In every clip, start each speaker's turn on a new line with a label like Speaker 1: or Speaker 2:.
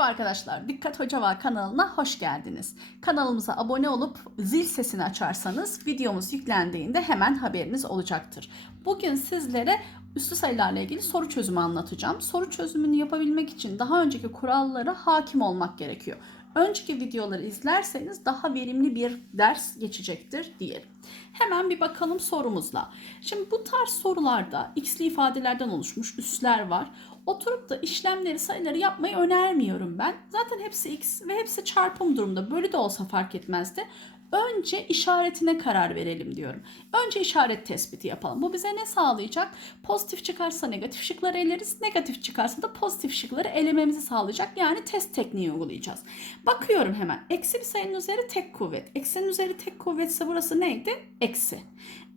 Speaker 1: Merhaba arkadaşlar, Dikkat Hoca var kanalına hoş geldiniz. Kanalımıza abone olup zil sesini açarsanız videomuz yüklendiğinde hemen haberiniz olacaktır. Bugün sizlere üslü sayılarla ilgili soru çözümü anlatacağım. Soru çözümünü yapabilmek için daha önceki kurallara hakim olmak gerekiyor. Önceki videoları izlerseniz daha verimli bir ders geçecektir diyelim. Hemen bir bakalım sorumuzla. Şimdi bu tarz sorularda x'li ifadelerden oluşmuş üsler var. Oturup da işlemleri sayıları yapmayı önermiyorum ben. Zaten hepsi x ve hepsi çarpım durumda. Böyle de olsa fark etmezdi. Önce işaretine karar verelim diyorum. Önce işaret tespiti yapalım. Bu bize ne sağlayacak? Pozitif çıkarsa negatif şıkları eleriz. Negatif çıkarsa da pozitif şıkları elememizi sağlayacak. Yani test tekniği uygulayacağız. Bakıyorum hemen. Eksi bir sayının üzeri tek kuvvet. Eksinin üzeri tek kuvvetse burası neydi? Eksi.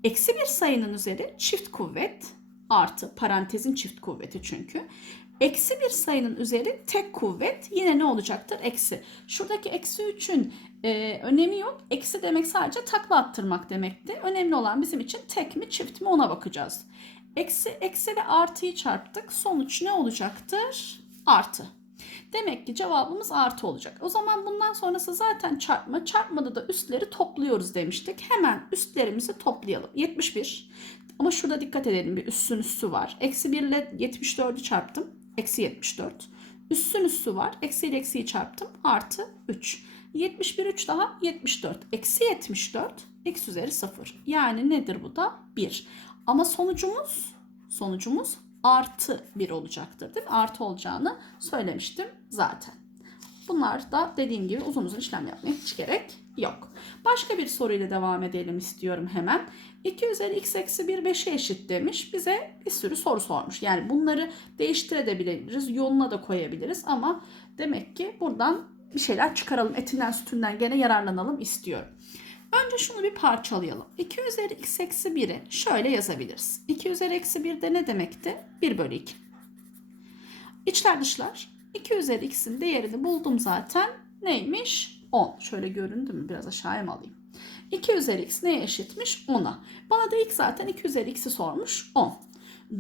Speaker 1: Eksi bir sayının üzeri çift kuvvet artı parantezin çift kuvveti çünkü. Eksi bir sayının üzeri tek kuvvet yine ne olacaktır? Eksi. Şuradaki eksi 3'ün e, önemi yok. Eksi demek sadece takla attırmak demekti. Önemli olan bizim için tek mi çift mi ona bakacağız. Eksi, eksi ve artıyı çarptık. Sonuç ne olacaktır? Artı. Demek ki cevabımız artı olacak. O zaman bundan sonrası zaten çarpma. Çarpmada da üstleri topluyoruz demiştik. Hemen üstlerimizi toplayalım. 71. Ama şurada dikkat edelim bir üssün üssü var. Eksi 1 ile 74'ü çarptım. Eksi 74. Üssün üssü var. Eksi ile eksiyi çarptım. Artı 3. 71 3 daha 74. Eksi 74. Eksi üzeri 0. Yani nedir bu da? 1. Ama sonucumuz sonucumuz artı 1 olacaktır değil mi? Artı olacağını söylemiştim zaten. Bunlar da dediğim gibi uzun uzun işlem yapmaya hiç gerek yok. Başka bir soruyla devam edelim istiyorum hemen. 2 üzeri x eksi 1 5'e eşit demiş. Bize bir sürü soru sormuş. Yani bunları değiştirebiliriz. Yoluna da koyabiliriz. Ama demek ki buradan bir şeyler çıkaralım. Etinden sütünden gene yararlanalım istiyorum. Önce şunu bir parçalayalım. 2 üzeri x eksi 1'i şöyle yazabiliriz. 2 üzeri eksi 1 de ne demekti? 1 bölü 2. İçler dışlar. 2 üzeri x'in değerini buldum zaten. Neymiş? 10. Şöyle göründü mü? Biraz aşağıya mı alayım? 2 üzeri x neye eşitmiş? 10'a. Bana da ilk zaten 2 üzeri x'i sormuş. 10.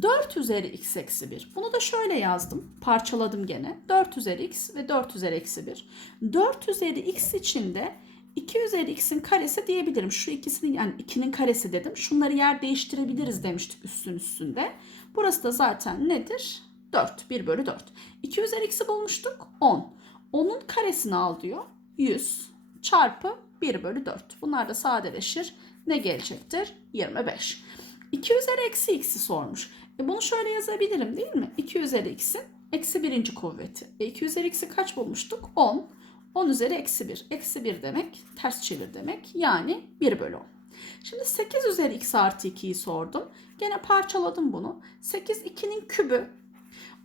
Speaker 1: 4 üzeri x eksi 1. Bunu da şöyle yazdım. Parçaladım gene. 4 üzeri x ve 4 üzeri eksi 1. 4 üzeri x içinde 2 üzeri x'in karesi diyebilirim. Şu ikisini yani 2'nin karesi dedim. Şunları yer değiştirebiliriz demiştik üstün üstünde. Burası da zaten nedir? 4. 1 bölü 4. 2 üzeri x'i bulmuştuk. 10. 10'un karesini al diyor. 100 çarpı 1 bölü 4. Bunlar da sadeleşir. Ne gelecektir? 25. 2 üzeri eksi x'i sormuş. E bunu şöyle yazabilirim değil mi? 2 üzeri x'in eksi birinci kuvveti. E 2 üzeri x'i kaç bulmuştuk? 10. 10 üzeri eksi 1. Eksi 1 demek ters çevir demek. Yani 1 bölü 10. Şimdi 8 üzeri x artı 2'yi sordum. Gene parçaladım bunu. 8 2'nin kübü.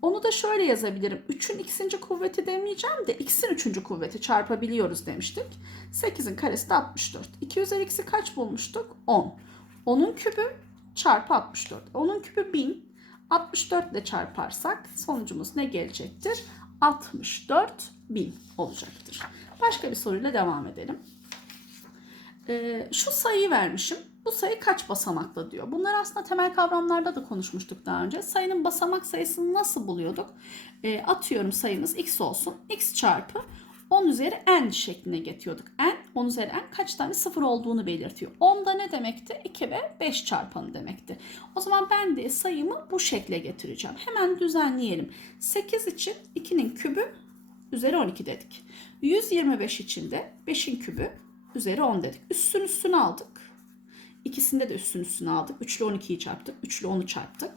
Speaker 1: Onu da şöyle yazabilirim. 3'ün x'inci kuvveti demeyeceğim de x'in 3. kuvveti çarpabiliyoruz demiştik. 8'in karesi de 64. 2 üzeri x'i kaç bulmuştuk? 10. 10'un kübü çarpı 64. 10'un kübü 1000. 64 ile çarparsak sonucumuz ne gelecektir? 64 bin olacaktır. Başka bir soruyla devam edelim. Ee, şu sayıyı vermişim. Bu sayı kaç basamaklı diyor. Bunlar aslında temel kavramlarda da konuşmuştuk daha önce. Sayının basamak sayısını nasıl buluyorduk? Ee, atıyorum sayımız x olsun. x çarpı 10 üzeri n şekline getiriyorduk. n 10 üzeri n kaç tane sıfır olduğunu belirtiyor. 10 da ne demekti? 2 ve 5 çarpanı demekti. O zaman ben de sayımı bu şekle getireceğim. Hemen düzenleyelim. 8 için 2'nin kübü üzeri 12 dedik. 125 için de 5'in kübü üzeri 10 dedik. Üstün üstünü aldık. İkisinde de üstün üstünü aldık. 3 ile 12'yi çarptık. 3 ile 10'u çarptık.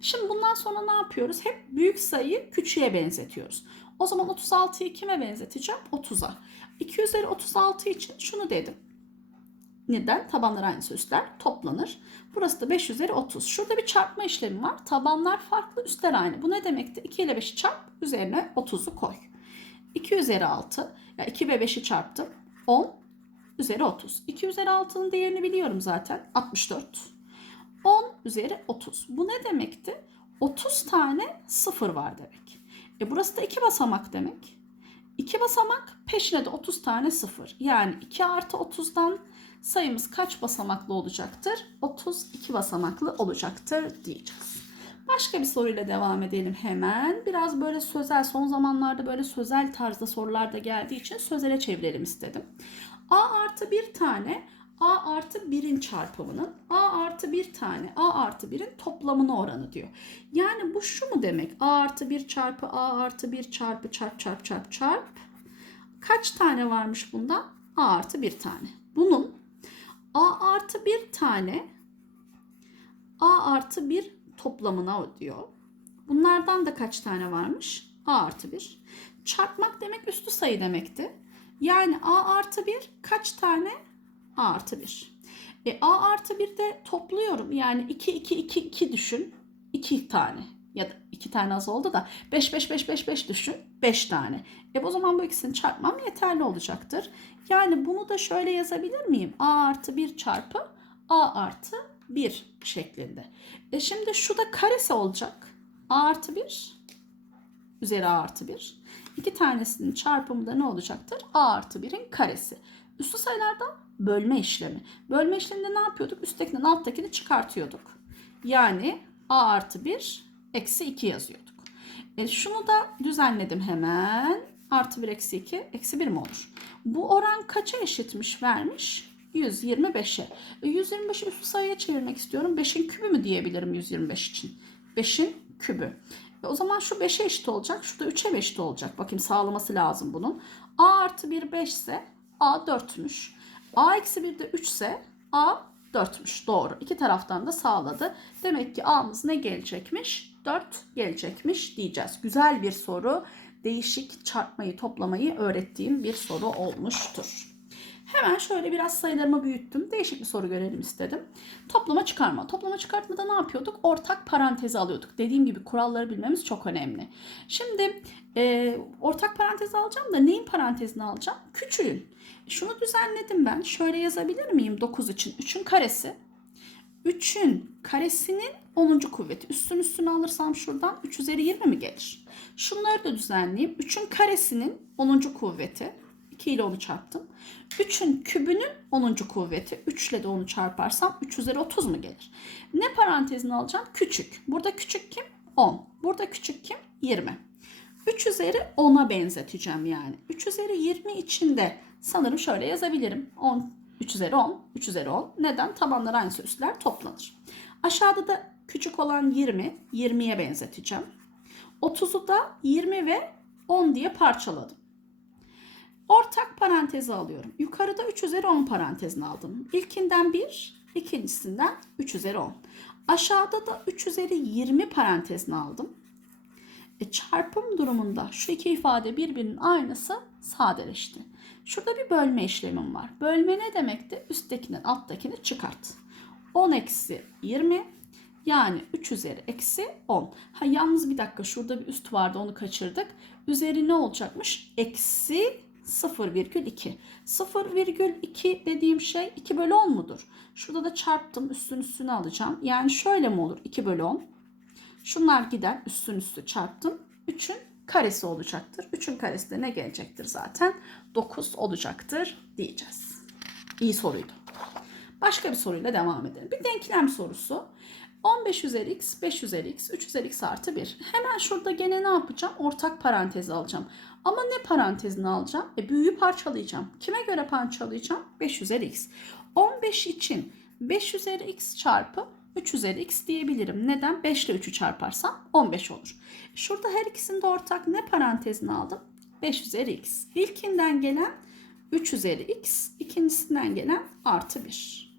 Speaker 1: Şimdi bundan sonra ne yapıyoruz? Hep büyük sayıyı küçüğe benzetiyoruz. O zaman 36'yı kime benzeteceğim? 30'a. 2 üzeri 36 için şunu dedim. Neden? Tabanlar aynı üstler toplanır. Burası da 5 üzeri 30. Şurada bir çarpma işlemi var. Tabanlar farklı, üstler aynı. Bu ne demekti? 2 ile 5'i çarp, üzerine 30'u koy. 2 üzeri 6. Yani 2 ve 5'i çarptım. 10 üzeri 30. 2 üzeri 6'nın değerini biliyorum zaten. 64. 10 üzeri 30. Bu ne demekti? 30 tane sıfır var demek. E burası da 2 basamak demek. 2 basamak peşine de 30 tane sıfır. Yani 2 artı 30'dan sayımız kaç basamaklı olacaktır? 32 basamaklı olacaktır diyeceğiz. Başka bir soruyla devam edelim hemen. Biraz böyle sözel, son zamanlarda böyle sözel tarzda sorular da geldiği için sözele çevirelim istedim. A artı bir tane A artı 1'in çarpımının A artı bir tane A artı 1'in toplamına oranı diyor. Yani bu şu mu demek? A artı 1 çarpı A artı 1 çarpı çarp çarp çarp çarp. Kaç tane varmış bunda? A artı bir tane. Bunun A artı bir tane A artı 1 toplamına diyor. Bunlardan da kaç tane varmış? A artı 1. Çarpmak demek üstü sayı demekti. Yani A artı 1 kaç tane? A artı 1. E, A artı 1 de topluyorum. Yani 2, 2, 2, 2 düşün. 2 tane. Ya da 2 tane az oldu da 5, 5, 5, 5, 5 düşün. 5 tane. E o zaman bu ikisini çarpmam yeterli olacaktır. Yani bunu da şöyle yazabilir miyim? A artı 1 çarpı A artı 1 şeklinde. E şimdi şu da karesi olacak. A artı 1 üzeri A artı 1. İki tanesinin çarpımı da ne olacaktır? A artı 1'in karesi. Üstü sayılarda bölme işlemi. Bölme işleminde ne yapıyorduk? Üsttekinden alttakini çıkartıyorduk. Yani A artı 1 eksi 2 yazıyorduk. E şunu da düzenledim hemen. Artı 1 eksi 2 eksi 1 mi olur? Bu oran kaça eşitmiş vermiş? 125'e. E 125'i üstü sayıya çevirmek istiyorum. 5'in kübü mü diyebilirim 125 için? 5'in kübü. E o zaman şu 5'e eşit olacak. Şu da 3'e eşit olacak. Bakayım sağlaması lazım bunun. A artı 1 5 ise A 4'müş. A eksi 1 de 3 ise A 4'müş. Doğru. İki taraftan da sağladı. Demek ki A'mız ne gelecekmiş? 4 gelecekmiş diyeceğiz. Güzel bir soru. Değişik çarpmayı toplamayı öğrettiğim bir soru olmuştur. Hemen şöyle biraz sayılarımı büyüttüm. Değişik bir soru görelim istedim. Toplama çıkarma. Toplama çıkartmada ne yapıyorduk? Ortak parantezi alıyorduk. Dediğim gibi kuralları bilmemiz çok önemli. Şimdi e, ortak parantezi alacağım da neyin parantezini alacağım? Küçüğün. Şunu düzenledim ben. Şöyle yazabilir miyim 9 için? 3'ün karesi. 3'ün karesinin 10. kuvveti. Üstün üstünü alırsam şuradan 3 üzeri 20 mi gelir? Şunları da düzenleyeyim. 3'ün karesinin 10. kuvveti. 2 ile onu çarptım. 3'ün kübünün 10. kuvveti. 3 ile de onu çarparsam 3 üzeri 30 mu gelir? Ne parantezini alacağım? Küçük. Burada küçük kim? 10. Burada küçük kim? 20. 3 üzeri 10'a benzeteceğim yani. 3 üzeri 20 içinde sanırım şöyle yazabilirim. 10, 3 üzeri 10, 3 üzeri 10. Neden? Tabanlar aynısı üstler toplanır. Aşağıda da küçük olan 20, 20'ye benzeteceğim. 30'u da 20 ve 10 diye parçaladım. Ortak parantezi alıyorum. Yukarıda 3 üzeri 10 parantezini aldım. İlkinden 1, ikincisinden 3 üzeri 10. Aşağıda da 3 üzeri 20 parantezini aldım. E, çarpım durumunda şu iki ifade birbirinin aynısı sadeleşti. Şurada bir bölme işlemim var. Bölme ne demekti? Üsttekinden alttakini çıkart. 10 eksi 20 yani 3 üzeri eksi 10. Ha yalnız bir dakika şurada bir üst vardı onu kaçırdık. Üzeri ne olacakmış? Eksi 0,2. 0,2 dediğim şey 2 bölü 10 mudur? Şurada da çarptım üstün üstünü alacağım. Yani şöyle mi olur 2 bölü 10? Şunlar gider üstün üstü çarptım. 3'ün karesi olacaktır. 3'ün karesi de ne gelecektir zaten? 9 olacaktır diyeceğiz. İyi soruydu. Başka bir soruyla devam edelim. Bir denklem sorusu. 15 üzeri x, 5 üzeri x, 3 üzeri x artı 1. Hemen şurada gene ne yapacağım? Ortak parantezi alacağım. Ama ne parantezini alacağım? E, büyüğü parçalayacağım. Kime göre parçalayacağım? 5 üzeri x. 15 için 5 üzeri x çarpı 3 üzeri x diyebilirim. Neden? 5 ile 3'ü çarparsam 15 olur. Şurada her ikisinde ortak ne parantezini aldım? 5 üzeri x. İlkinden gelen 3 üzeri x, ikincisinden gelen artı 1.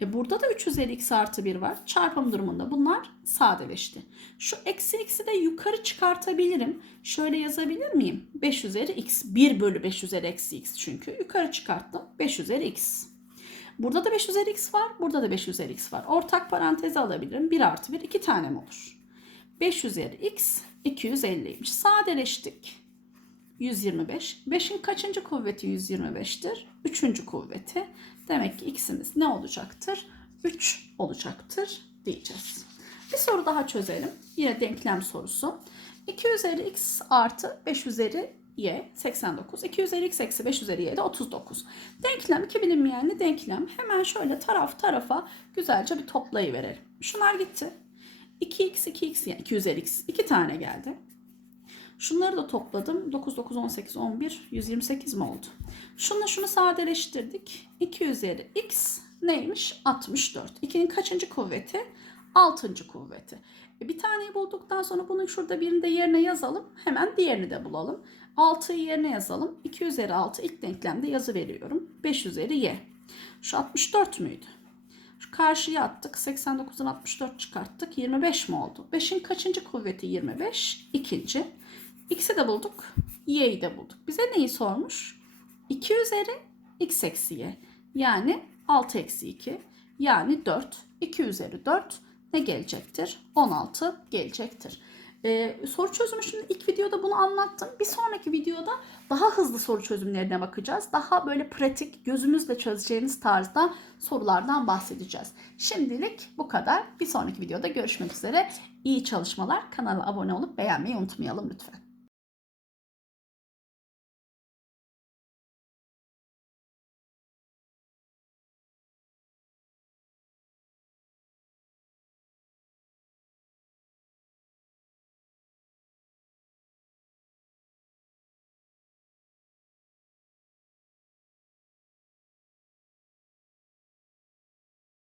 Speaker 1: E burada da 3 üzeri x artı 1 var. Çarpım durumunda bunlar sadeleşti. Şu eksi x'i de yukarı çıkartabilirim. Şöyle yazabilir miyim? 5 üzeri x. 1 bölü 5 üzeri eksi x çünkü. Yukarı çıkarttım. 5 üzeri x. Burada da 5 üzeri x var. Burada da 5 üzeri x var. Ortak parantezi alabilirim. 1 artı 1 2 tane mi olur? 5 üzeri x 250'ymiş. Sadeleştik. 125. 5'in kaçıncı kuvveti 125'tir? Üçüncü kuvveti. Demek ki x'imiz ne olacaktır? 3 olacaktır diyeceğiz. Bir soru daha çözelim. Yine denklem sorusu. 2 üzeri x artı 5 üzeri y 89. 2 üzeri x eksi 5 üzeri y de 39. Denklem iki bilinmeyenli denklem. Hemen şöyle taraf tarafa güzelce bir toplayıverelim. Şunlar gitti. 2x 2x yani 2 üzeri x 2 tane geldi. Şunları da topladım. 9, 9, 18, 11, 128 mi oldu? Şunu şunu sadeleştirdik. 2 üzeri x neymiş? 64. 2'nin kaçıncı kuvveti? 6. kuvveti. E bir taneyi bulduktan sonra bunun şurada birini de yerine yazalım. Hemen diğerini de bulalım. 6'yı yerine yazalım. 2 üzeri 6 ilk denklemde yazı veriyorum. 5 üzeri y. Şu 64 müydü? Şu karşıya attık. 89'dan 64 çıkarttık. 25 mi oldu? 5'in kaçıncı kuvveti 25? İkinci. X'i de bulduk. Y'yi de bulduk. Bize neyi sormuş? 2 üzeri x eksi y. Yani 6 eksi 2. Yani 4. 2 üzeri 4 ne gelecektir? 16 gelecektir. Ee, soru çözümü şimdi ilk videoda bunu anlattım. Bir sonraki videoda daha hızlı soru çözümlerine bakacağız. Daha böyle pratik, gözünüzle çözeceğiniz tarzda sorulardan bahsedeceğiz. Şimdilik bu kadar. Bir sonraki videoda görüşmek üzere. İyi çalışmalar. Kanala abone olup beğenmeyi unutmayalım lütfen.